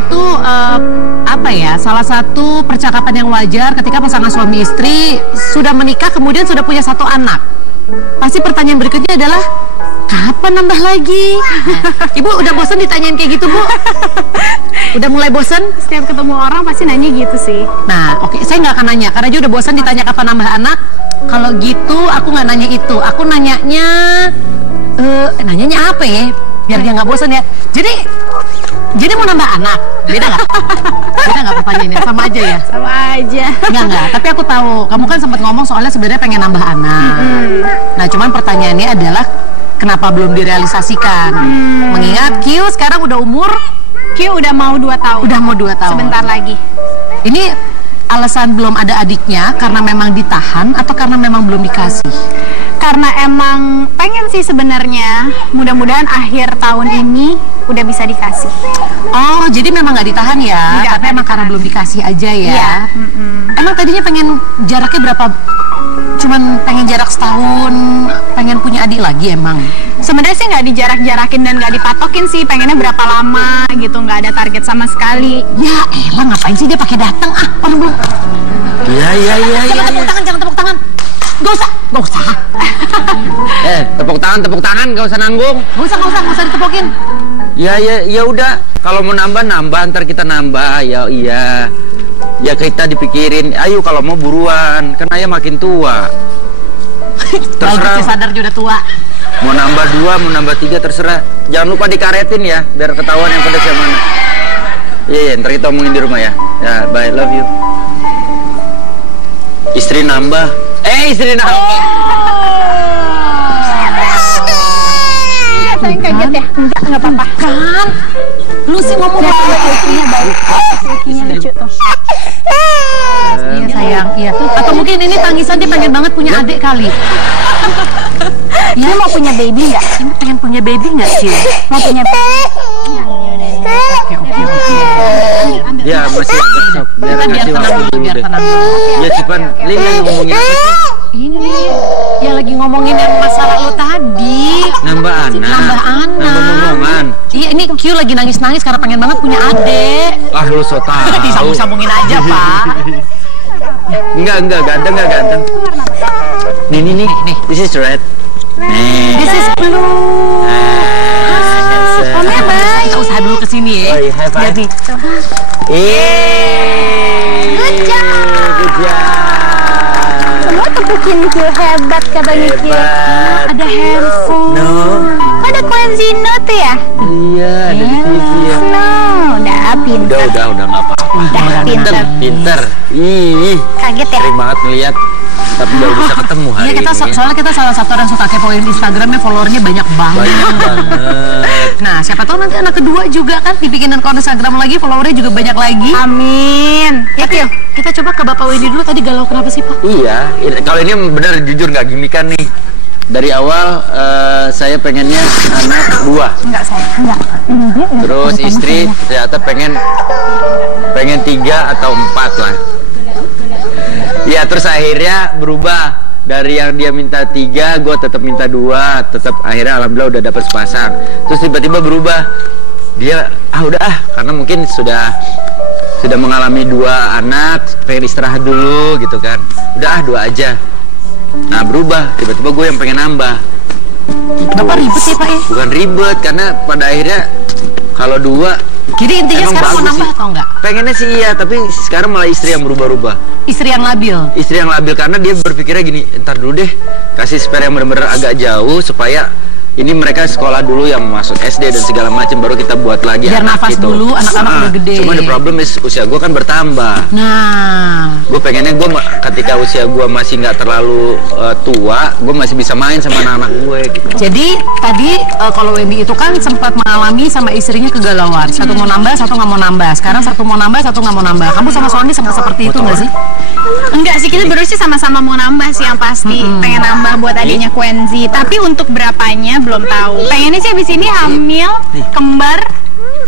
satu salah satu percakapan yang wajar ketika pasangan suami istri sudah menikah kemudian sudah punya satu anak. Pasti pertanyaan berikutnya adalah kapan nambah lagi? Ibu udah bosan ditanyain kayak gitu, Bu? Udah mulai bosan? Setiap ketemu orang pasti nanya gitu sih. Nah, oke, saya nggak akan nanya karena dia udah bosan ditanya kapan nambah anak. Kalau gitu aku nggak nanya itu. Aku nanyanya nanyanya apa ya? Biar dia nggak bosan ya. Jadi mau nambah anak? Beda nggak? Beda nggak pertanyaannya? Sama aja ya? Sama aja. Enggak. Tapi aku tahu kamu kan sempat ngomong soalnya sebenarnya pengen nambah anak. Nah, cuman pertanyaannya adalah kenapa belum direalisasikan? Mengingat Q sekarang udah umur Udah mau 2 tahun. Udah mau 2 tahun. Sebentar lagi. Ini alasan belum ada adiknya karena memang ditahan atau karena memang belum dikasih? Karena emang pengen sih sebenarnya. Mudah-mudahan akhir tahun ini udah bisa dikasih. Oh, jadi memang nggak ditahan ya? Enggak, tapi emang karena belum dikasih aja ya? Iya. Emang tadinya pengen jaraknya berapa? Cuman pengen jarak setahun, pengen punya adik lagi emang? Sebenarnya sih nggak dijarak-jarakin dan nggak dipatokin sih, pengennya berapa lama gitu, nggak ada target sama sekali. Ya elah, ngapain sih dia pakai datang? Orang belum. Iya. Jangan tepuk tangan. Gak usah. Tepuk tangan, gak usah nanggung. Gak usah ditepukin. Ya udah, kalau mau nambah, ntar kita nambah. Ya iya. Ya kita dipikirin, ayo kalau mau buruan, kan ayah makin tua. Terserah. Sadar juga udah tua. Mau nambah 2, mau nambah 3 terserah. Jangan lupa dikaretin ya, biar ketahuan yang pedas yang mana. Iya, ntar kita omongin di rumah ya. Ya, bye, love you. Istri nambah. Istri nambah. Saya kaget ya? Enggak apa-apa. Kan? Lu sih ngomong istrinya baik. Istrinya lucu tuh. Iya sayang, iya. Atau mungkin ini tangisan dia pengen banget punya adik kali. Dia mau punya baby nggak? Ini pengen punya baby nggak sih? Mau punya baby? Oke. Ya masih agak shock. Biar tenang dulu. Ya Cipan, Lili ngomongin apa sih? Ini nih, ya lagi ngomongin yang masalah lo tadi. Nambah anak. Nambah momongan. Iya, ini Q lagi nangis-nangis karena pengen banget punya adik. Ah, lu so tau. Disambung-sambungin aja, Pak. Enggak ganteng. Nih. This is red. This is blue. Omnya baik. Kita usaha dulu kesini ya. Oh iya, high five. Jadi. Good job. Semua tepukin Q, hebat katanya Q. Ada handphone. No. Ada Quenzino tuh ya? Iya, ada di TV ya. No, udah pinter. Udah nggak apa-apa. Pinter. Ih, Kaget ya? sering banget ngeliat. Tapi baru bisa ketemu hari Iya, soalnya kita salah satu orang suka kepoin Instagramnya, followernya banyak banget. Nah, siapa tahu nanti anak kedua juga kan dibikinin akun Instagram lagi, followernya juga banyak lagi. Amin. Tapi kita coba ke Bapak Wendy dulu, tadi galau kenapa sih, Pak? Iya, kalau ini bener jujur nggak gimikan nih. Dari awal saya pengennya anak 2. Enggak. Terus istri ternyata pengen 3 atau 4 lah. Ya terus akhirnya berubah dari yang dia minta 3, gue tetap minta 2, tetap akhirnya alhamdulillah udah dapet sepasang. Terus tiba-tiba berubah, dia udah karena mungkin sudah mengalami 2 anak, pengen istirahat dulu gitu kan. Udah 2 aja. Nah berubah, tiba-tiba gue yang pengen nambah. Bapak ribet ya, Pak ya? Bukan ribet, karena pada akhirnya kalau 2. Jadi intinya sekarang mau nambah atau enggak? Pengennya sih iya, tapi sekarang malah istri yang berubah-ubah. Istri yang labil? Istri yang labil karena dia berpikirnya gini, ntar dulu deh, kasih spare yang bener-bener agak jauh supaya ini mereka sekolah dulu yang masuk SD dan segala macam, baru kita buat lagi biar nafas gitu. Dulu anak-anak udah gede. Cuma the problem is usia gue kan bertambah. Nah, gue pengennya ketika usia gue masih nggak terlalu tua, gue masih bisa main sama anak-anak gue gitu. Jadi tadi kalau Wendy itu kan sempat mengalami sama istrinya kegalauan, satu mau nambah, satu nggak mau nambah. Sekarang satu mau nambah, satu nggak mau nambah. Kamu sama suami sempat seperti itu nggak sih? Enggak sih, kita berdua sih sama-sama mau nambah sih yang pasti. Pengen nambah buat adiknya Quenzi, tapi untuk berapanya belum tahu. Pengennya sih abis ini hamil kembar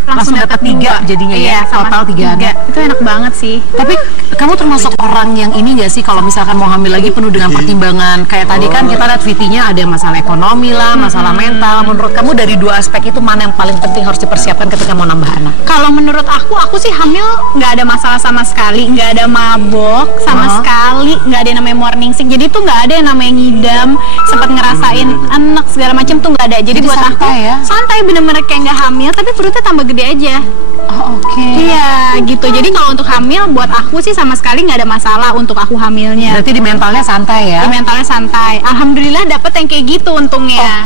langsung dapat 3 jadinya ya, sama total 3 anak. Itu enak banget sih. Tapi kamu termasuk orang yang ini nggak sih kalau misalkan mau hamil lagi penuh dengan pertimbangan? Kayak tadi kan kita lihat VT-nya ada masalah ekonomi lah, masalah mental. Menurut kamu dari 2 aspek itu mana yang paling penting harus dipersiapkan ketika mau nambah anak? Kalau menurut aku sih hamil nggak ada masalah sama sekali, nggak ada mabok sama sekali, nggak ada yang namanya morning sick. Jadi tuh nggak ada yang namanya ngidam, sempat ngerasain anak segala macam tuh nggak ada. Jadi buat aku santai, bener-bener kayak nggak hamil, tapi perutnya tambah gede aja. Oh, oke. Iya gitu. Jadi kalau untuk hamil buat aku sih sama sekali nggak ada masalah untuk aku hamilnya. Berarti di mentalnya santai ya? Di mentalnya santai. Alhamdulillah dapet yang kayak gitu untungnya.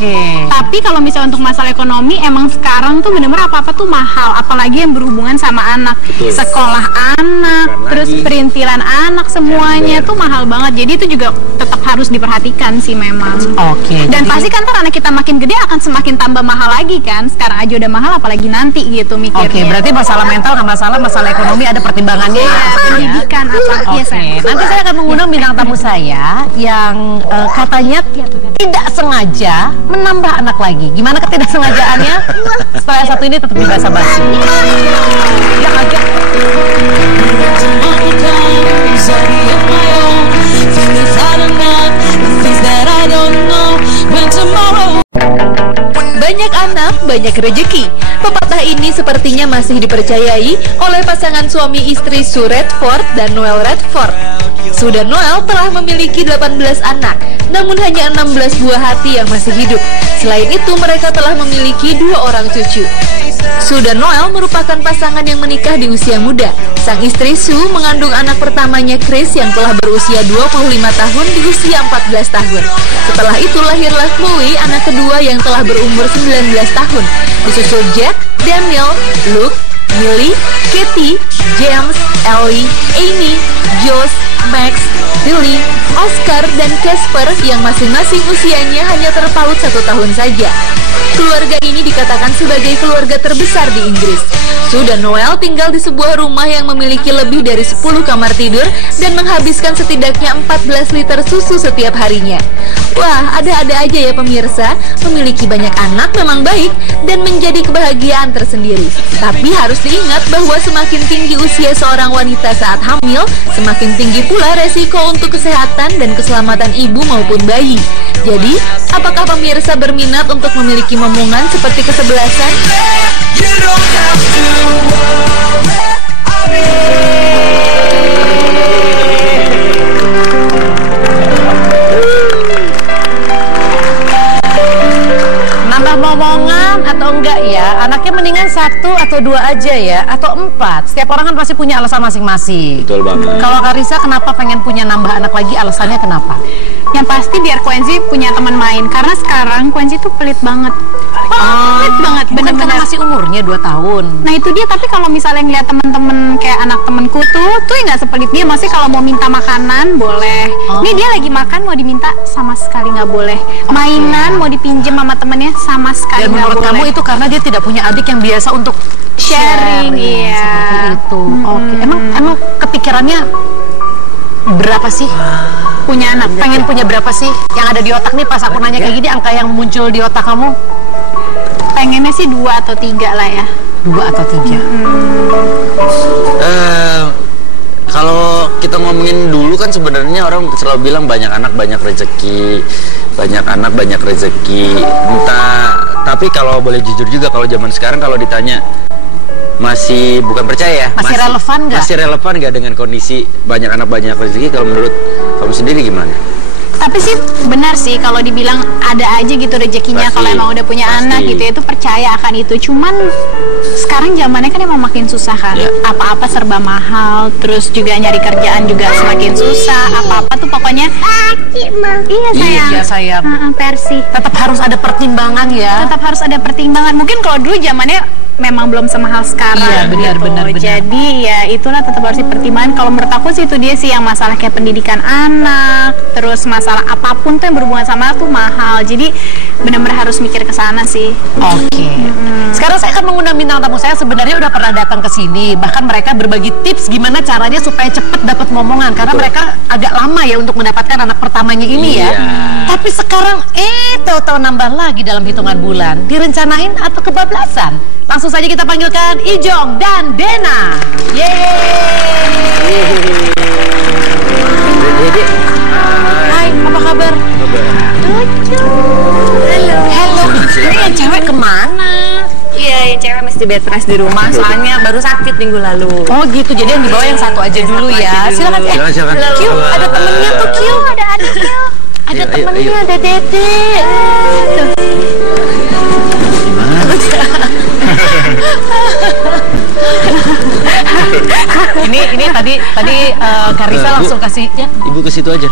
Tapi kalau misalnya untuk masalah ekonomi, emang sekarang tuh bener-bener apa-apa tuh mahal. Apalagi yang berhubungan sama anak. Sekolah anak, terus perintilan anak, semuanya tuh mahal banget. Jadi itu juga tetap harus diperhatikan sih memang. Dan pasti kan ntar anak kita makin gede akan semakin tambah mahal lagi kan. Sekarang aja udah mahal apalagi nanti gitu mikirnya. Berarti masalah mental nggak masalah ekonomi ada pertimbangannya. Pendidikan apa? Nanti saya akan mengundang bintang tamu saya yang katanya tidak sengaja menambah anak lagi. Gimana ketidaksengajaannya? Setelah yang satu ini tetap di Basa Basi. Yang agak banyak anak, banyak rezeki. Pepatah ini sepertinya masih dipercayai oleh pasangan suami istri Sue Redford dan Noel Redford. Sue dan Noel telah memiliki 18 anak, namun hanya 16 buah hati yang masih hidup. Selain itu, mereka telah memiliki 2 orang cucu. Sue dan Noel merupakan pasangan yang menikah di usia muda. Sang istri Sue mengandung anak pertamanya Chris yang telah berusia 25 tahun di usia 14 tahun. Setelah itu lahirlah Chloe, anak kedua yang telah berumur 19 tahun. Disusul Jack, Daniel, Luke, Millie, Katie, James, Ellie, Amy, Josh, Max, Billy, Oscar, dan Casper yang masing-masing usianya hanya terpaut 1 tahun saja. Keluarga ini dikatakan sebagai keluarga terbesar di Inggris. Sue dan Noel tinggal di sebuah rumah yang memiliki lebih dari 10 kamar tidur dan menghabiskan setidaknya 14 liter susu setiap harinya. Wah, ada-ada aja ya pemirsa, memiliki banyak anak memang baik dan menjadi kebahagiaan tersendiri. Tapi harus diingat bahwa semakin tinggi usia seorang wanita saat hamil, semakin tinggi pula resiko untuk kesehatan dan keselamatan ibu maupun bayi. Jadi, apakah pemirsa berminat untuk memiliki momongan seperti kesebelasan? Nambah momongan atau enggak ya? Anaknya mendingan 1 atau 2 aja ya? Atau 4? Setiap orang kan pasti punya alasan masing-masing. Betul banget. Kalau Karissa kenapa pengen punya nambah anak lagi? Alasannya kenapa? Yang pasti biar Quenzi punya teman main. Karena sekarang Quenzi tuh pelit banget. Pelit banget, bener-bener. Masih umurnya 2 tahun. Nah itu dia, tapi kalau misalnya ngeliat temen-temen kayak anak temenku tuh nggak sepelit dia. Maksudnya kalau mau minta makanan boleh. Ini dia lagi makan mau diminta sama sekali nggak boleh. Mainan mau dipinjem sama temennya sama sekali nggak boleh. Dan menurut kamu itu karena dia tidak punya adik yang biasa untuk sharing iya. Seperti itu. Emang kepikirannya berapa sih? Punya anak. Pengen punya berapa sih? Yang ada di otak nih pas aku nanya kayak gini, angka yang muncul di otak kamu? Pengennya sih 2 atau 3 lah ya. 2 atau 3. Kalau kita ngomongin dulu kan sebenarnya orang selalu bilang banyak anak banyak rezeki, banyak anak banyak rezeki. Tapi kalau boleh jujur juga, kalau zaman sekarang kalau ditanya masih bukan percaya, masih relevan nggak? Masih relevan nggak dengan kondisi banyak anak banyak rezeki? Kalau menurut kamu sendiri gimana? Tapi sih benar sih kalau dibilang ada aja gitu rezekinya kalau emang udah punya anak gitu ya, itu percaya akan itu. Cuman sekarang zamannya kan emang makin susah kan, apa-apa serba mahal, terus juga nyari kerjaan juga semakin susah, apa-apa tuh pokoknya. Iya sayang. Iya sayang. Persi. Tetap harus ada pertimbangan ya. Tetap harus ada pertimbangan. Mungkin kalau dulu zamannya memang belum semahal sekarang. Iya benar, gitu. benar. Jadi ya itulah tetap harus dipertimbangkan. Kalau menurut aku sih itu dia sih yang masalah kayak pendidikan anak, terus masalah apapun tuh yang berhubungan sama tuh mahal. Jadi benar-benar harus mikir ke sana sih. Oke. Sekarang saya akan mengundang bintang tamu saya, sebenarnya udah pernah datang ke sini, bahkan mereka berbagi tips gimana caranya supaya cepet dapat momongan, karena mereka agak lama ya untuk mendapatkan anak pertamanya ini ya. Tapi sekarang tahu-tahu nambah lagi dalam hitungan bulan. Direncanain atau kebablasan? Langsung saja kita panggilkan Ijong dan Dena. Yeay. Hai, apa kabar? Lucu. Halo. Ini yang cewek kemana? Iya, yang cewek mesti bed rest di rumah, soalnya baru sakit minggu lalu. Oh gitu, jadi yang dibawa yang satu aja dulu ya. Silakan. Silakan. Kyu, ada temennya tuh Kyu. Ada adiknya. Ada temennya, ada Dede. ini tadi Karisa langsung kasih ya. Ibu ke situ aja.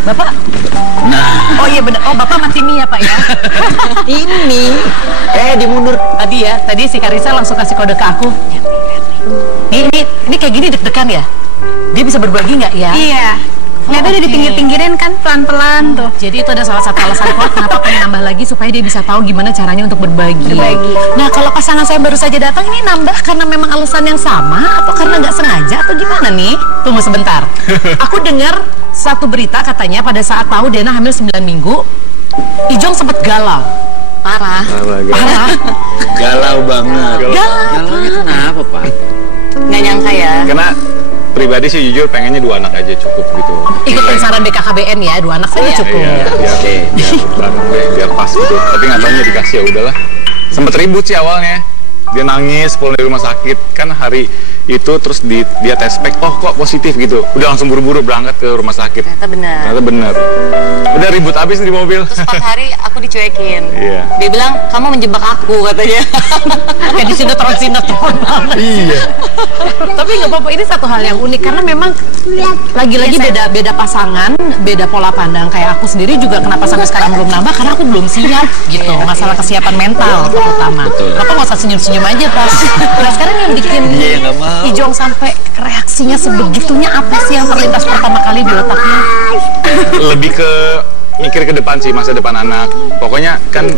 Bapak? Nah. Oh iya benar. Oh Bapak mati mie ya Pak ya? Ini. Dimundur. Tadi si Karisa langsung kasih kode ke aku. Ini kayak gini deg-degan ya? Dia bisa berbagi nggak ya? Iya. Lihat udah dipinggir-pinggirin kan pelan-pelan tuh. Jadi itu ada salah satu alasan kuat kenapa pengen nambah lagi supaya dia bisa tahu gimana caranya untuk berbagi. Nah kalau pasangan saya baru saja datang ini nambah karena memang alasan yang sama atau karena nggak sengaja atau gimana nih? Tunggu sebentar. Aku dengar satu berita katanya pada saat tahu Dena hamil 9 minggu, Ijong sempat galau. Parah. Galau banget. Galaunya kenapa Pak? Nggak nyangka ya. Karena pribadi sih jujur pengennya 2 anak aja cukup gitu. Ikutin saran BKKBN ya, 2 anak saja cukup. Iya, biar pas gitu. Tapi nggak taunya dikasih ya udahlah. Sempet ribut sih awalnya. Dia nangis pulang dari rumah sakit kan hari itu, terus dia tes pack, oh kok positif gitu. Udah langsung buru-buru berangkat ke rumah sakit. Ternyata benar. Udah ribut habis di mobil. Terus 4 hari aku dicuekin. Iya. Dia bilang kamu menjebak aku katanya. Kayak di sinetron banget. Iya. Tapi nggak apa-apa, ini satu hal yang unik karena memang lagi-lagi beda pasangan, beda pola pandang. Kayak aku sendiri juga kenapa sampai sekarang belum nambah karena aku belum siap gitu. Masalah kesiapan mental terutama. Bapak nggak usah senyum-senyum aja Pak. Nah sekarang yang bikin Ijong sampai reaksinya sebegitunya apa sih yang terlintas pertama kali di otaknya? Lebih ke mikir ke depan sih, masa depan anak. Pokoknya kan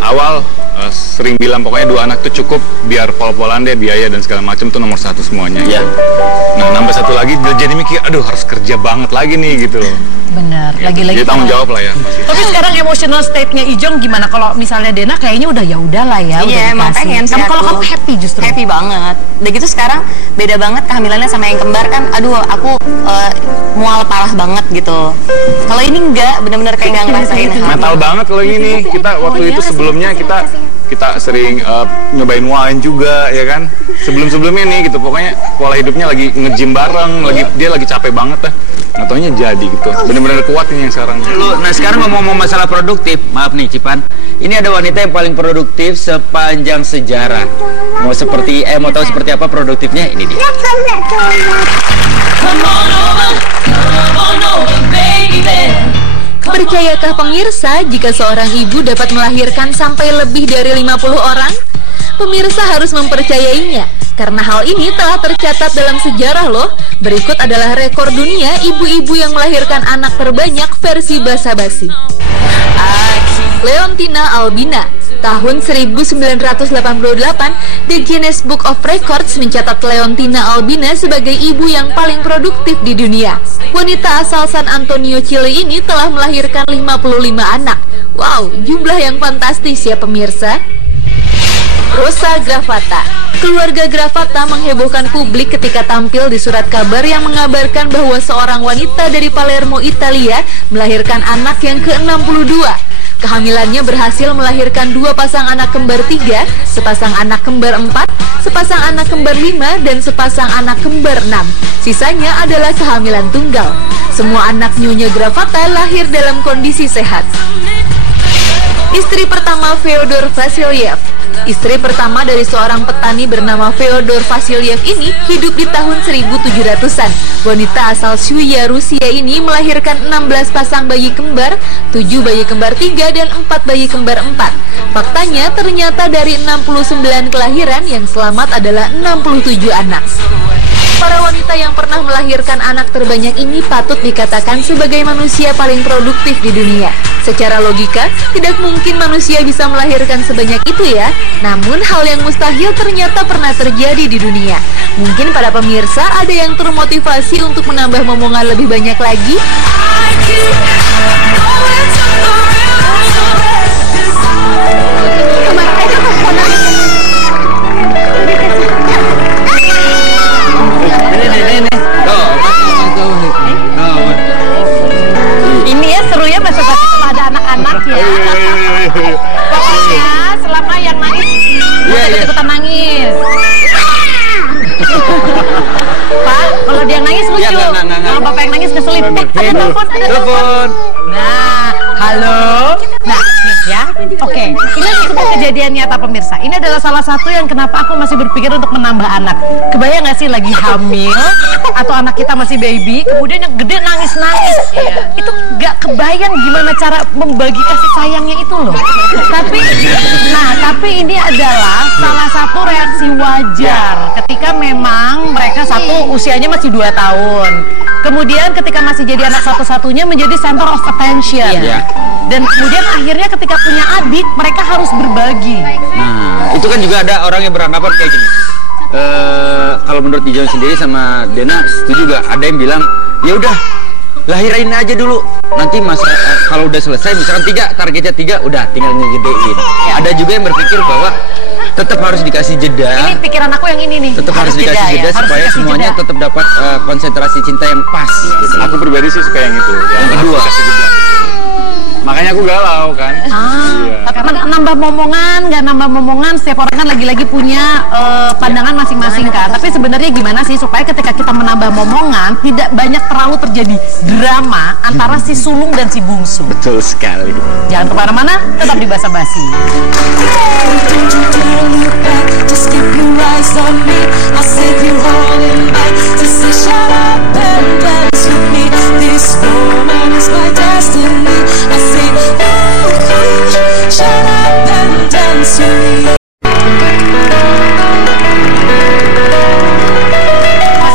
awal sering bilang pokoknya 2 anak tuh cukup, biar pol-polan deh biaya dan segala macam tuh nomor 1 semuanya. Iya. Nah nambah 1 lagi jadi mikir, aduh harus kerja banget lagi nih gitu. Bener, lagi-lagi. Jadi tanggung jawab lah ya. Tapi sekarang emotional state-nya Ijong gimana? Kalau misalnya Dena kayaknya udah ya udahlah ya. Iya, emang pengen sih. Kalau kamu happy justru. Happy banget. Udah gitu sekarang beda banget kehamilannya sama yang kembar kan. Aduh, aku mual parah banget gitu. Kalau ini enggak, bener-bener kayak nggak ngerasain. Mental banget kalau ini. Kita waktu itu sebelumnya kita sering nyobain wine juga ya kan. Sebelum-sebelumnya nih gitu. Pokoknya pola hidupnya lagi nge-gym bareng, dia lagi capek banget dah. Nggak taunya jadi gitu. Bener-bener kuat nih yang sekarang. Nah sekarang ngomong masalah produktif, maaf nih Cipan, ini ada wanita yang paling produktif sepanjang sejarah. Mau tahu seperti apa produktifnya? Ini dia. Percayakah pemirsa jika seorang ibu dapat melahirkan sampai lebih dari 50 orang? Pemirsa harus mempercayainya, karena hal ini telah tercatat dalam sejarah loh. Berikut adalah rekor dunia ibu-ibu yang melahirkan anak terbanyak versi basa-basi. Leontina Albina. Tahun 1988, The Guinness Book of Records mencatat Leontina Albina sebagai ibu yang paling produktif di dunia. Wanita asal San Antonio, Chile ini telah melahirkan 55 anak. Wow, jumlah yang fantastis ya pemirsa. Rosa Gravatta. Keluarga Gravatta menghebohkan publik ketika tampil di surat kabar yang mengabarkan bahwa seorang wanita dari Palermo, Italia melahirkan anak yang ke-62. Kehamilannya berhasil melahirkan 2 pasang anak kembar 3, sepasang anak kembar 4, sepasang anak kembar 5, dan sepasang anak kembar 6. Sisanya adalah kehamilan tunggal. Semua anak Nyonya Gravatta lahir dalam kondisi sehat. Istri pertama Fyodor Vasilyev. Istri pertama dari seorang petani bernama Fyodor Vasilyev ini hidup di tahun 1700-an. Wanita asal Shuya, Rusia ini melahirkan 16 pasang bayi kembar, 7 bayi kembar 3, dan 4 bayi kembar 4. Faktanya ternyata dari 69 kelahiran yang selamat adalah 67 anak. Para wanita yang pernah melahirkan anak terbanyak ini patut dikatakan sebagai manusia paling produktif di dunia. Secara logika, tidak mungkin manusia bisa melahirkan sebanyak itu ya. Namun hal yang mustahil ternyata pernah terjadi di dunia. Mungkin para pemirsa ada yang termotivasi untuk menambah momongan lebih banyak lagi. Ini ya serunya basa-basi kalau ada anak-anak ya. Pokoknya selama yang nangis ikutan nangis. Pak, kalau dia nangis lucu. Kalau bapak yang nangis keselip. Ada telepon. Nah, halo. Nah, nih ya. Oke, ini sebuah kejadian nyata pemirsa. Ini adalah salah satu yang kenapa aku masih berpikir untuk menambah anak. Kebayang gak sih lagi hamil atau anak kita masih baby, kemudian yang gede nangis-nangis. Itu gak kebayang gimana cara membagi kasih sayangnya itu loh. Tapi ini adalah salah satu reaksi wajar ketika memang mereka satu usianya masih 2 tahun. Kemudian ketika masih jadi anak satu-satunya menjadi center of attention. Dan kemudian akhirnya ketika punya adik, mereka harus berbagi. Nah, itu kan juga ada orang yang beranggapan kayak gini. Kalau menurut Ijon sendiri sama Dena setuju gak? Ada yang bilang, ya udah lahirin aja dulu. Nanti kalau udah selesai, misalkan 3, targetnya 3, udah tinggal ngegedein. Ada juga yang berpikir bahwa tetap harus dikasih jeda. Ini pikiran aku yang ini nih. Tetap harus dikasih jeda supaya semuanya tetap dapat konsentrasi cinta yang pas. Gitu. Aku pribadi sih suka yang itu. Yang kedua. Kasih jeda. Makanya aku galau kan. Karena nambah momongan, nggak nambah momongan, setiap orang kan lagi-lagi punya pandangan masing-masing kan. Tapi sebenarnya gimana sih supaya ketika kita menambah momongan tidak banyak terlalu terjadi drama antara si sulung dan si bungsu. Betul sekali. Jangan kemana-mana, tetap di Basa-Basi. Masih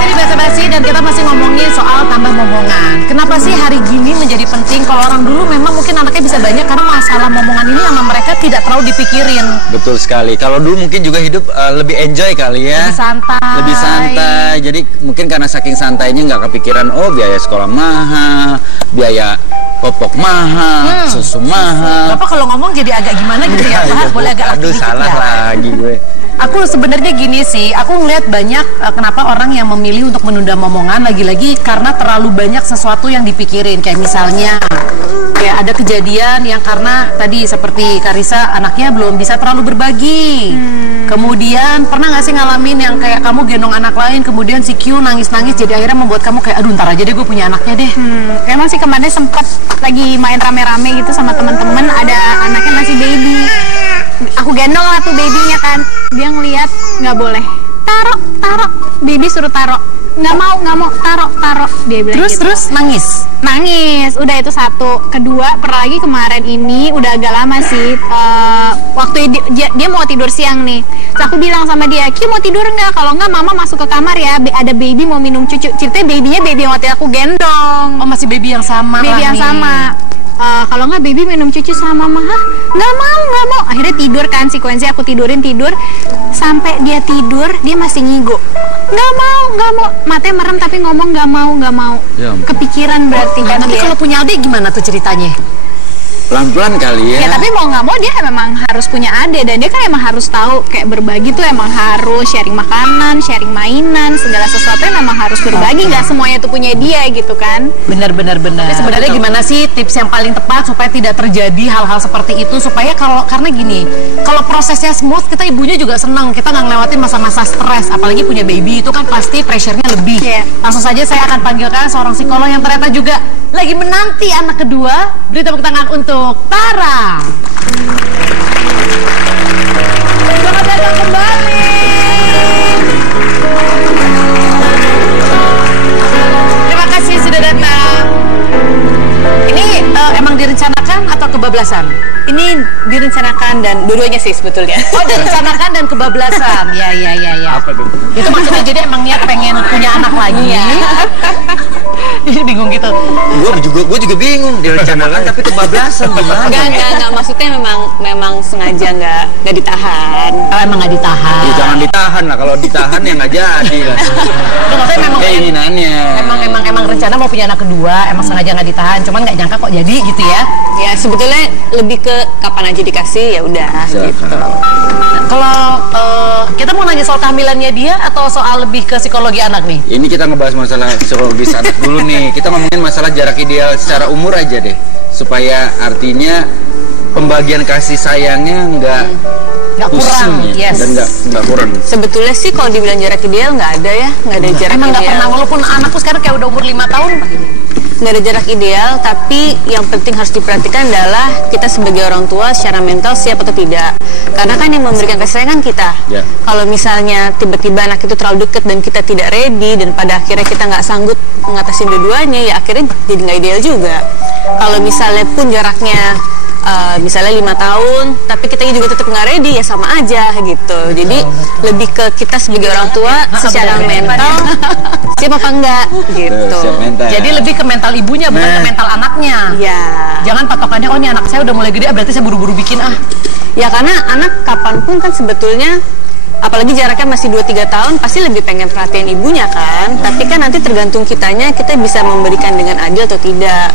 di Basa-Basi dan kita masih ngomongin soal tambah momongan. Kenapa sih hari gini menjadi penting? Kalau orang dulu memang mungkin anaknya bisa banyak karena masalah momongan ini sama mereka tidak terlalu dipikirin. Betul sekali. Kalau dulu mungkin juga hidup lebih enjoy kali ya. Lebih santai. Jadi mungkin karena saking santainya nggak kepikiran, oh biaya sekolah mahal, biaya popok mahal, susu mahal. Bapak kalau ngomong jadi agak gimana gitu ya Pak? Boleh agak aduh salah ya? Lagi gue. Aku sebenarnya gini sih, aku ngeliat banyak kenapa orang yang memilih untuk menunda momongan lagi-lagi karena terlalu banyak sesuatu yang dipikirin. Kayak misalnya kayak ada kejadian yang karena tadi seperti Karissa anaknya belum bisa terlalu berbagi. Kemudian pernah nggak sih ngalamin yang kayak kamu gendong anak lain, kemudian si Q nangis-nangis jadi akhirnya membuat kamu kayak aduh ntar aja deh gue punya anaknya deh. Emang sih kemarin sempet lagi main rame-rame gitu sama teman-teman, ada anaknya masih baby. Aku gendong lah tuh babynya kan, dia ngeliat nggak boleh taruh, baby suruh taruh, nggak mau taruh, dia bilang terus gitu. nangis, udah itu satu. Kedua, pernah lagi kemarin ini udah agak lama sih, waktu dia mau tidur siang nih, terus aku bilang sama dia, Ki mau tidur nggak? Kalau nggak mama masuk ke kamar ya, ada baby mau minum cucu. Ceritanya babynya baby yang waktu aku gendong. Oh masih baby yang sama. Baby yang sama. Kalau nggak baby minum cucu sama mama, nggak mau. Akhirnya tidur kan, sekuensi aku tidur sampai dia tidur dia masih ngigo, nggak mau, matanya merem tapi ngomong nggak mau. Ya, kepikiran berarti kan. Nanti kalau punya adik gimana tuh ceritanya? Pelan-pelan kali ya. Ya tapi mau nggak mau dia memang harus punya adik, dan dia kan emang harus tahu kayak berbagi tuh emang harus sharing makanan, sharing mainan, segala sesuatu yang memang harus berbagi. Nggak semuanya tuh punya dia gitu kan. Benar. Tapi sebenarnya gimana sih tips yang paling tepat supaya tidak terjadi hal-hal seperti itu, supaya karena gini, kalau prosesnya smooth kita ibunya juga senang, kita nggak ngelewatin masa-masa stres, apalagi punya baby itu kan pasti pressure-nya lebih. Langsung saja saya akan panggilkan seorang psikolog yang ternyata juga lagi menanti anak kedua. Beri tepuk tangan untuk Tara. Selamat datang kembali. Terima kasih sudah datang. Ini emang direncanakan atau kebablasan? kebablasan? Ini direncanakan dan dua-duanya sih sebetulnya. Oh, direncanakan dan kebablasan. Ya. Apa tuh? Itu maksudnya jadi emang niat pengen punya anak lagi. Jadi bingung gitu. Gue juga bingung, direncanakan tapi kebablasan gimana? Enggak, maksudnya memang sengaja nggak ditahan. Oh, emang nggak ditahan. Ya, jangan ditahan lah, kalau ditahan ya nggak jadi lah. Itu maksudnya memang keinginannya. Emang rencana mau punya anak kedua, emang sengaja nggak ditahan, cuman nggak nyangka kok jadi gitu ya. Ya sebetulnya lebih ke kapan aja dikasih ya udah gitu. Kalau kita mau nanya soal kehamilannya dia atau soal lebih ke psikologi anak nih? Ini kita ngebahas masalah psikologis anak dulu nih. Kita ngomongin masalah jarak ideal secara umur aja deh, supaya artinya pembagian kasih sayangnya nggak kurang, ya, yes. Dan nggak kurang. Sebetulnya sih kalau dibilang jarak ideal nggak ada ya, nggak ada jarak Emang ideal. nggak pernah, walaupun anakku sekarang kayak udah umur 5 tahun. Nggak ada jarak ideal, tapi yang penting harus diperhatikan adalah kita sebagai orang tua secara mental siap atau tidak. Karena kan yang memberikan kasih sayang kan kita. Ya. Kalau misalnya tiba-tiba anak itu terlalu dekat dan kita tidak ready dan pada akhirnya kita nggak sanggup mengatasi dua-duanya, ya akhirnya jadi nggak ideal juga. Kalau misalnya pun jaraknya misalnya 5 tahun, tapi kita juga tetap nggak ready, ya sama aja gitu. Jadi lebih ke kita sebagai orang tua secara mental siap apa enggak gitu. Jadi lebih ke mental ibunya, bukan ke mental anaknya. Ya. Jangan patokannya, oh ini anak saya udah mulai gede, berarti saya buru-buru bikin Ya karena anak kapanpun kan sebetulnya, apalagi jaraknya masih 2-3 tahun, pasti lebih pengen perhatian ibunya kan. Tapi kan nanti tergantung kitanya, kita bisa memberikan dengan adil atau tidak.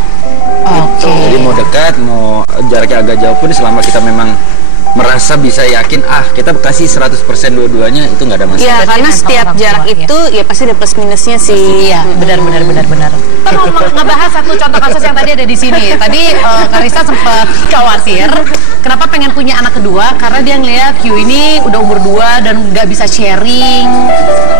Oke. Jadi mau dekat, mau jaraknya agak jauh pun selama kita memang merasa bisa yakin kita kasih 100% dua-duanya, itu nggak ada masalah. Ya karena setiap jarak itu ya pasti ada plus minusnya sih. Iya, benar. Kita mau ngebahas satu contoh kasus yang tadi ada di sini. Tadi Karissa sempat khawatir kenapa pengen punya anak kedua, karena dia ngeliat Q ini udah umur 2 dan nggak bisa sharing.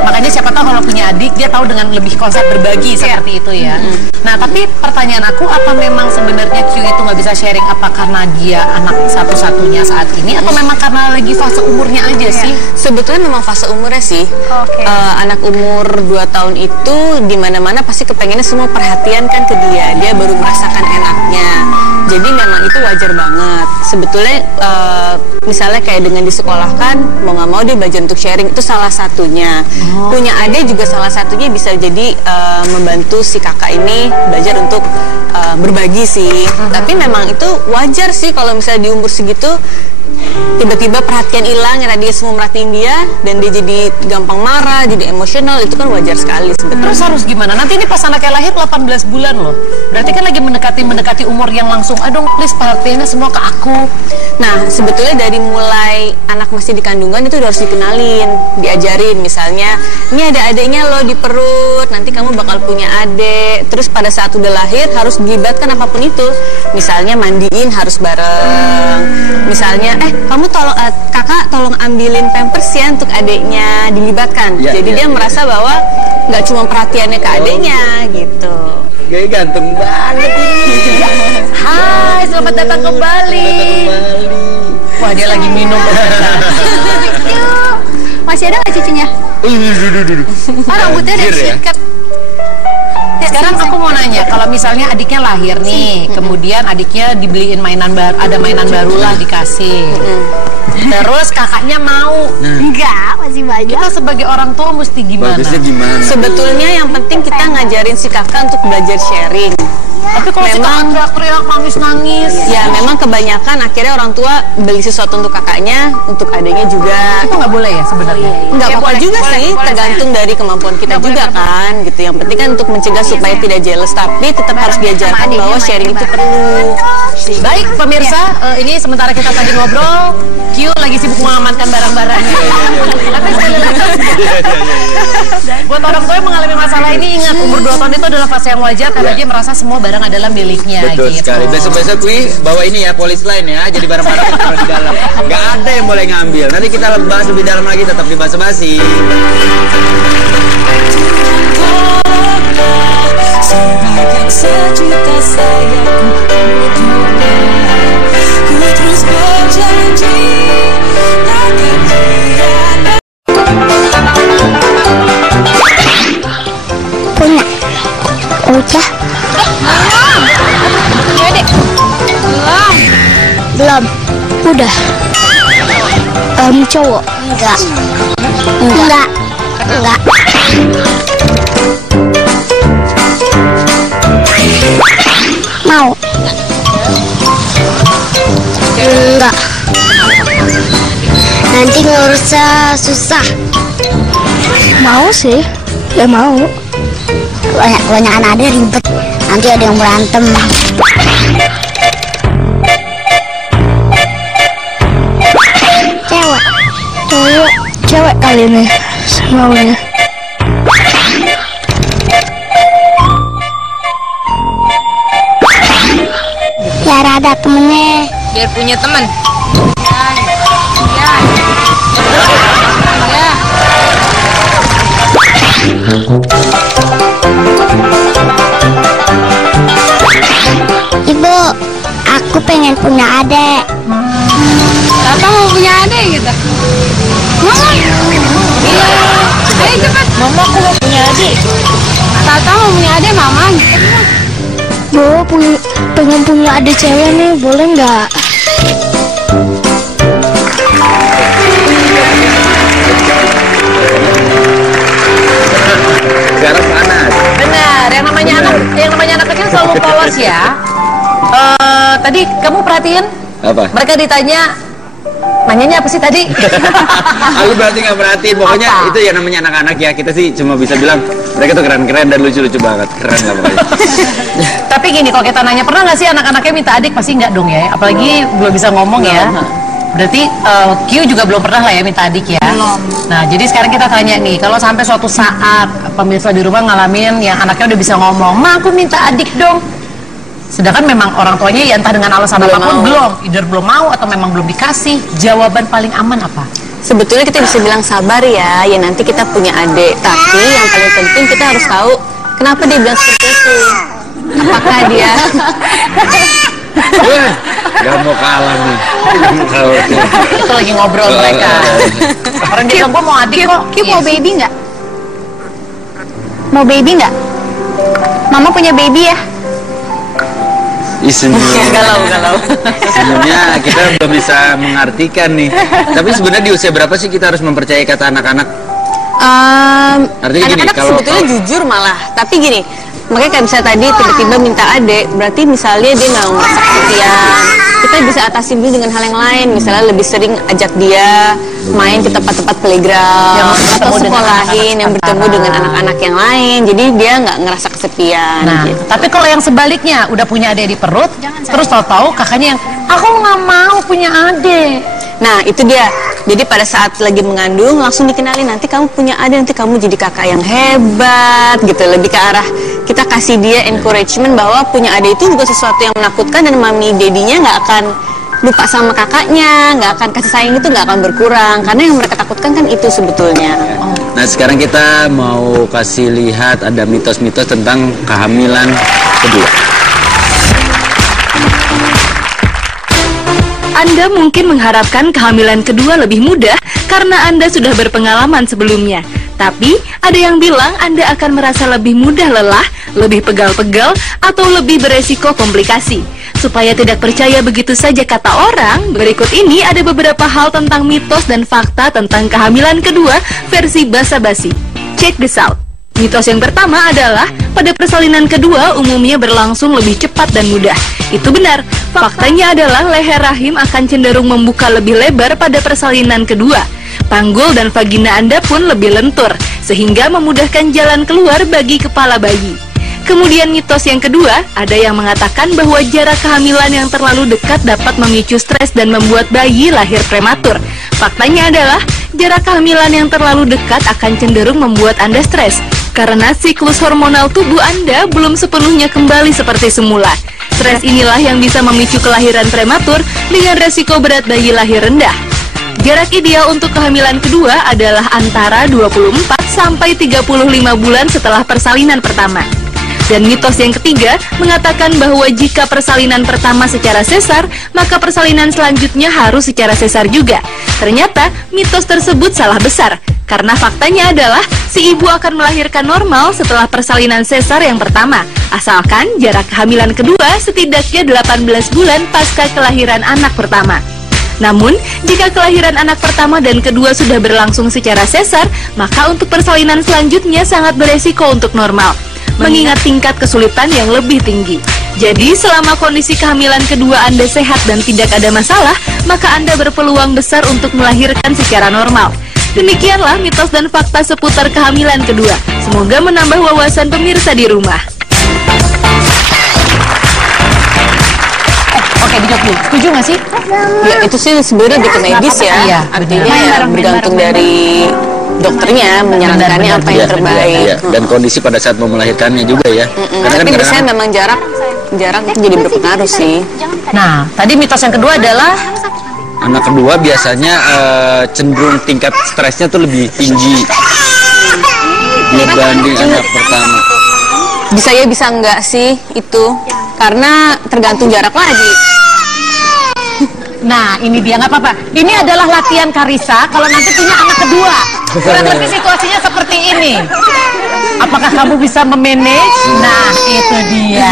Makanya siapa tahu kalau punya adik dia tahu dengan lebih konsep berbagi seperti itu ya. Nah, tapi pertanyaan aku, apa memang sebenarnya Q itu nggak bisa sharing, apa karena dia anak satu-satunya saat ini, atau memang karena lagi fase umurnya aja sih? Sebetulnya memang fase umurnya sih. Anak umur 2 tahun itu dimana-mana pasti kepengennya semua perhatian kan ke dia. Dia baru merasakan enaknya. Jadi memang itu wajar banget. Sebetulnya misalnya kayak dengan disekolahkan, mau nggak mau dia belajar untuk sharing, itu salah satunya. Punya adik juga salah satunya bisa jadi membantu si kakak ini belajar untuk berbagi sih. Tapi memang itu wajar sih kalau misalnya di umur segitu tiba-tiba perhatian hilang, yang tadi semua merhatiin dia dan dia jadi gampang marah, jadi emosional, itu kan wajar sekali sebetulnya. Terus harus gimana? Nanti ini pas anaknya lahir 18 bulan loh. Berarti kan lagi mendekati umur yang langsung, dong please perhatiannya semua ke aku. Nah, sebetulnya dari mulai anak masih di kandungan itu udah harus dikenalin, diajarin. Misalnya, ini ada adiknya loh di perut, nanti kamu bakal punya adik. Terus pada saat udah lahir harus dilibatkan apapun itu. Misalnya mandiin harus bareng. Misalnya, kamu tolong kakak tolong ambilin pampers ya untuk adiknya, dilibatkan. Jadi dia merasa bahwa nggak cuma perhatiannya ke adiknya gitu. Gaya ganteng banget ini. Hai, selamat datang kembali. Wah, dia lagi minum. Masih ada nggak cucunya? Rambutnya udah sikat. Sekarang aku mau nanya, kalau misalnya adiknya lahir nih, kemudian adiknya dibeliin mainan baru, ada mainan baru lah dikasih. Terus kakaknya mau. Enggak, masih banyak. Kita sebagai orang tua mesti gimana? Bagusnya gimana? Sebetulnya yang penting kita ngajarin si kakak untuk belajar sharing. Tapi kalau si kakak teriak-teriak, nangis-nangis, ya memang kebanyakan akhirnya orang tua beli sesuatu untuk kakaknya, untuk adiknya juga. itu nggak boleh ya sebenarnya? Nggak apa-apa juga sih, tergantung dari kemampuan kita juga kan, gitu. Yang penting kan untuk mencegah supaya tidak jealous, tapi tetap harus diajarkan bahwa sharing itu perlu. Baik pemirsa, ini sementara kita tadi ngobrol, Q lagi sibuk mengamankan barang-barangnya. Tapi sekali lagi, buat orang tua yang mengalami masalah ini, ingat umur 2 tahun itu adalah fase yang wajar karena dia merasa semua barang adalah miliknya. Betul gitu. sekali. Besok-besok bawa ini ya, polis lain ya, jadi barang-barang yang taruh di dalam. Nggak ada yang boleh ngambil. Nanti kita bahas lebih dalam lagi, tetap di Basa-Basi. Serahkan sejuta sayangku untuknya, ku terus berjanji takkan hianat. Punya udah Ya dek, belum. Belum. Udah. Cowok. Enggak. Enggak. Enggak. Mau. Enggak. Nanti ngurusnya susah. Mau sih. Ya mau. Kebanyakan ada ribet. Nanti ada yang berantem. Cewek kali ini maunya. Biar ada temennya. Biar punya teman. Ibu, aku pengen punya adik. Tata mau punya adik gitu. Mama. Iya. Ayo cepat. Mama aku mau punya adik. Tata mau punya adik, Mama. Bu, pengen punya adik cewek nih, boleh nggak? Sekarang panas. Benar, yang namanya anak kecil selalu polos ya. Tadi kamu perhatiin? Apa? Mereka ditanya, nanyanya apa sih tadi? Aku berarti nggak perhatiin. Pokoknya Apa? itu ya namanya anak-anak ya. Kita sih cuma bisa bilang mereka tuh keren-keren dan lucu-lucu banget. Keren lah pokoknya. Tapi gini, kalau kita nanya pernah nggak sih anak-anaknya minta adik, pasti nggak dong ya. Apalagi belum bisa ngomong ya. Berarti Q juga belum pernah lah ya minta adik ya. Nah, jadi sekarang kita tanya nih, kalau sampai suatu saat pemirsa di rumah ngalamin yang anaknya udah bisa ngomong, "Ma, aku minta adik dong." Sedangkan memang orang tuanya ya entah dengan alasan apapun either belum mau atau memang belum dikasih. Jawaban paling aman apa? Sebetulnya kita bisa bilang sabar ya nanti kita punya adik. Tapi yang paling penting kita harus tahu kenapa dia bilang seperti itu. Apakah dia Gak mau kalah nih. Itu lagi ngobrol mereka. Orang dia bilang, "Gua mau adik kok." Q mau baby nggak? Mau baby nggak? Mama punya baby ya? Galau. Sebenarnya kita belum bisa mengartikan nih. Tapi sebenarnya di usia berapa sih kita harus mempercayai kata anak-anak? Artinya gini, anak-anak sebetulnya jujur malah. Tapi gini, makanya kayak misalnya tadi tiba-tiba minta adik, berarti misalnya dia nggak ngerasa kesepian, kita bisa atasi dulu dengan hal yang lain. Misalnya lebih sering ajak dia main ke tempat-tempat playground atau sekolahin yang bertemu dengan anak-anak yang lain, jadi dia nggak ngerasa kesepian. Nah, gitu. tapi kalau yang sebaliknya udah punya adik di perut, terus tahu-tahu kakaknya yang, "Aku nggak mau punya adik." Nah, itu dia. Jadi pada saat lagi mengandung langsung dikenalin, nanti kamu punya adik, nanti kamu jadi kakak yang hebat gitu. Lebih ke arah kita kasih dia encouragement bahwa punya adik itu bukan sesuatu yang menakutkan, dan mami dedinya nggak akan lupa sama kakaknya, nggak akan kasih sayang itu nggak akan berkurang, karena yang mereka takutkan kan itu sebetulnya. Nah, sekarang kita mau kasih lihat ada mitos-mitos tentang kehamilan kedua. Anda mungkin mengharapkan kehamilan kedua lebih mudah karena Anda sudah berpengalaman sebelumnya. Tapi, ada yang bilang Anda akan merasa lebih mudah lelah, lebih pegal-pegal, atau lebih beresiko komplikasi. Supaya tidak percaya begitu saja kata orang, berikut ini ada beberapa hal tentang mitos dan fakta tentang kehamilan kedua versi basa-basi. Check this out. Mitos yang pertama adalah pada persalinan kedua umumnya berlangsung lebih cepat dan mudah. Itu benar. Faktanya adalah leher rahim akan cenderung membuka lebih lebar pada persalinan kedua. Panggul dan vagina Anda pun lebih lentur, sehingga memudahkan jalan keluar bagi kepala bayi. Kemudian mitos yang kedua, ada yang mengatakan bahwa jarak kehamilan yang terlalu dekat dapat memicu stres dan membuat bayi lahir prematur. Faktanya adalah jarak kehamilan yang terlalu dekat akan cenderung membuat Anda stres, karena siklus hormonal tubuh Anda belum sepenuhnya kembali seperti semula. Stres inilah yang bisa memicu kelahiran prematur dengan resiko berat bayi lahir rendah. Jarak ideal untuk kehamilan kedua adalah antara 24 sampai 35 bulan setelah persalinan pertama. Dan mitos yang ketiga mengatakan bahwa jika persalinan pertama secara sesar, maka persalinan selanjutnya harus secara sesar juga. Ternyata mitos tersebut salah besar, karena faktanya adalah si ibu akan melahirkan normal setelah persalinan sesar yang pertama, asalkan jarak kehamilan kedua setidaknya 18 bulan pasca kelahiran anak pertama. Namun, jika kelahiran anak pertama dan kedua sudah berlangsung secara sesar, maka untuk persalinan selanjutnya sangat beresiko untuk normal, mengingat tingkat kesulitan yang lebih tinggi. Jadi, selama kondisi kehamilan kedua Anda sehat dan tidak ada masalah, maka Anda berpeluang besar untuk melahirkan secara normal. Demikianlah mitos dan fakta seputar kehamilan kedua. Semoga menambah wawasan pemirsa di rumah. Oke, dijawab dulu. Setuju nggak sih? Ya itu sih sebenarnya lebih ke medis ya. Iya, artinya ya bergantung dari dokternya menyarankannya apa yang terbaik. Iya. Dan kondisi pada saat mau melahirkannya juga ya. Karena Tapi kan biasanya memang jarak itu jadi berpengaruh sih. Nah, tadi mitos yang kedua adalah anak kedua biasanya cenderung tingkat stresnya tuh lebih tinggi dibanding anak pertama. Bisa ya bisa enggak sih itu? Karena tergantung jarak lagi. Nah, ini dia, nggak apa-apa. Ini adalah latihan Karissa kalau nanti punya anak kedua. Kurang lebih situasinya seperti ini. Apakah kamu bisa memanage? Nah, itu dia.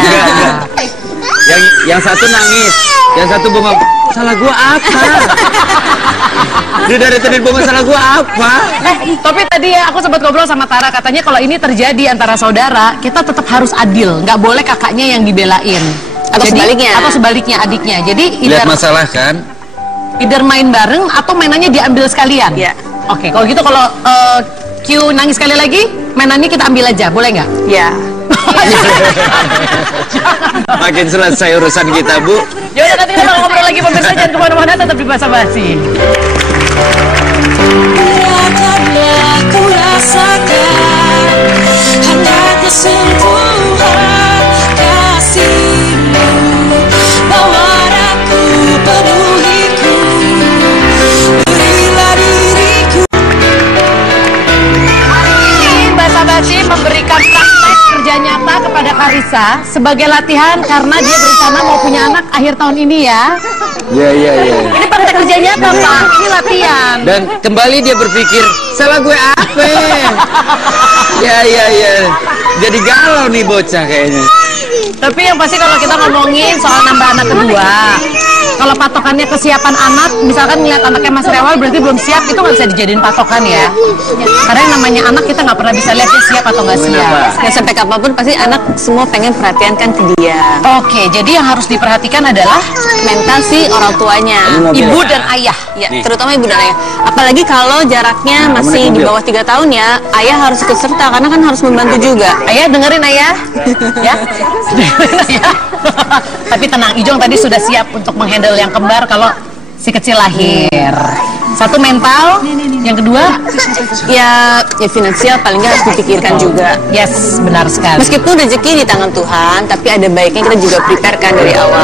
Yang satu nangis, yang satu bengong. Salah gua apa? Dia dari tadi bengong, salah gua apa? Tapi tadi ya aku sempat ngobrol sama Tara, katanya kalau ini terjadi antara saudara, kita tetap harus adil. Nggak boleh kakaknya yang dibelain. Atau sebaliknya. Atau sebaliknya adiknya. Jadi Lihat masalah kan? either main bareng atau mainannya diambil sekalian. Iya. Oke, kalau gitu kalau Q nangis sekali lagi, mainannya kita ambil aja, boleh nggak? Ya. Makin selesai urusan kita, Bu. Yaudah, nanti kita ngobrol lagi, pemirsa, jangan kemana-mana, tetap di Basa-Basi. Biarkanlah ku rasakan hangatnya sentuhan kasihmu, bawa aku penuhiku, berilah diriku. Basa-Basi memberikan praktek kerja nyata kepada Karissa sebagai latihan karena dia berencana mau punya anak akhir tahun ini ya. Iya. Ini praktek kerja nyata, Pak. Ini latihan. Dan kembali dia berpikir, salah gue apa? Ya. Jadi galau nih bocah kayaknya. Tapi yang pasti kalau kita ngomongin soal nambah anak kedua, kalau patokannya kesiapan anak, misalkan ngeliat anaknya masih rewel berarti belum siap, itu nggak bisa dijadiin patokan ya. Karena yang namanya anak kita nggak pernah bisa lihat dia siap atau nggak siap. Ya sampai kapanpun pasti anak semua pengen perhatian kan ke dia. Oke, jadi yang harus diperhatikan adalah Mental si orang tuanya, ibu dan ayah. ya, terutama ibu dan ayah. Apalagi kalau jaraknya masih di bawah 3 tahun ya, ayah harus ikut serta karena kan harus membantu juga. Ayah dengerin ayah, ya. Tapi tenang, Ijong tadi sudah siap untuk menghandle yang kembar kalau si kecil lahir. Satu mental, yang kedua Ya finansial paling nggak harus dipikirkan juga. yes, benar sekali. Meskipun rezeki di tangan Tuhan, tapi ada baiknya kita juga prepare kan dari awal.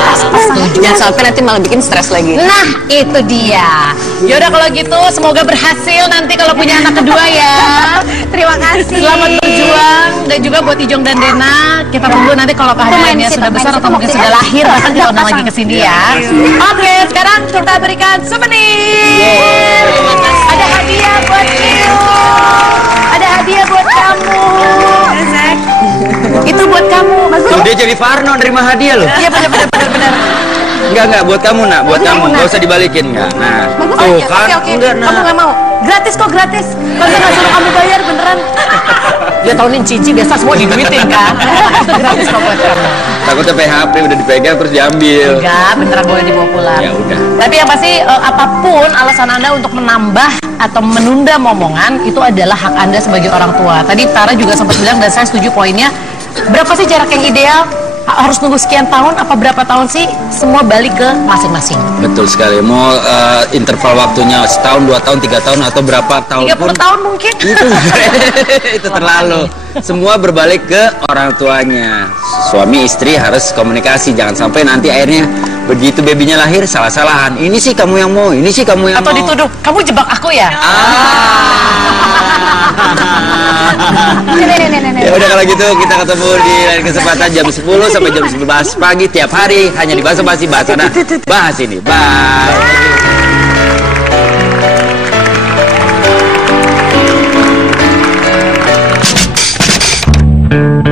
Jangan sampai nanti malah bikin stres lagi. Nah, itu dia. Yaudah kalau gitu, semoga berhasil nanti kalau punya anak kedua ya. Terima kasih. Selamat berjuang dan juga buat Ijong dan Dena. Kita tunggu nanti kalau kehadirannya sudah besar atau mungkin sudah lahir, bahkan kita undang lagi ke sini ya. Oke, sekarang kita berikan souvenir. Ada hadiah buat Q. Ada hadiah buat kamu. Itu buat kamu. Tuh, dia jadi Farno nerima hadiah loh. Iya, benar. Enggak, buat kamu nak, buat kamu. Enggak usah dibalikin, enggak. Nah, tuh kan. Oke. Enggak, Kamu nggak mau? Gratis kok, gratis. Kalau nggak suruh kamu bayar beneran. Dia tahunin cici biasa semua diduitin kan. Itu gratis kok buat kamu. Takutnya PHP udah dipegang terus diambil. Enggak, beneran boleh dibawa pulang. Ya udah. Tapi yang pasti apapun alasan Anda untuk menambah atau menunda momongan itu adalah hak Anda sebagai orang tua. Tadi Tara juga sempat bilang dan saya setuju poinnya. Berapa sih jarak yang ideal? Harus nunggu sekian tahun? Apa berapa tahun sih? Semua balik ke masing-masing. Betul sekali. Mau interval waktunya setahun, 2 tahun, 3 tahun atau berapa tahun 30 pun tahun mungkin. itu terlalu. Semua berbalik ke orang tuanya. Suami istri harus komunikasi. Jangan sampai nanti akhirnya begitu babynya lahir salah-salahan. Ini sih kamu yang mau, ini sih kamu yang Atau mau. dituduh, kamu jebak aku ya? Ya udah kalau gitu kita ketemu di lain kesempatan jam 10 sampai jam 11 pagi tiap hari hanya di Basa-Basi Bahas ini. Bye. Thank you.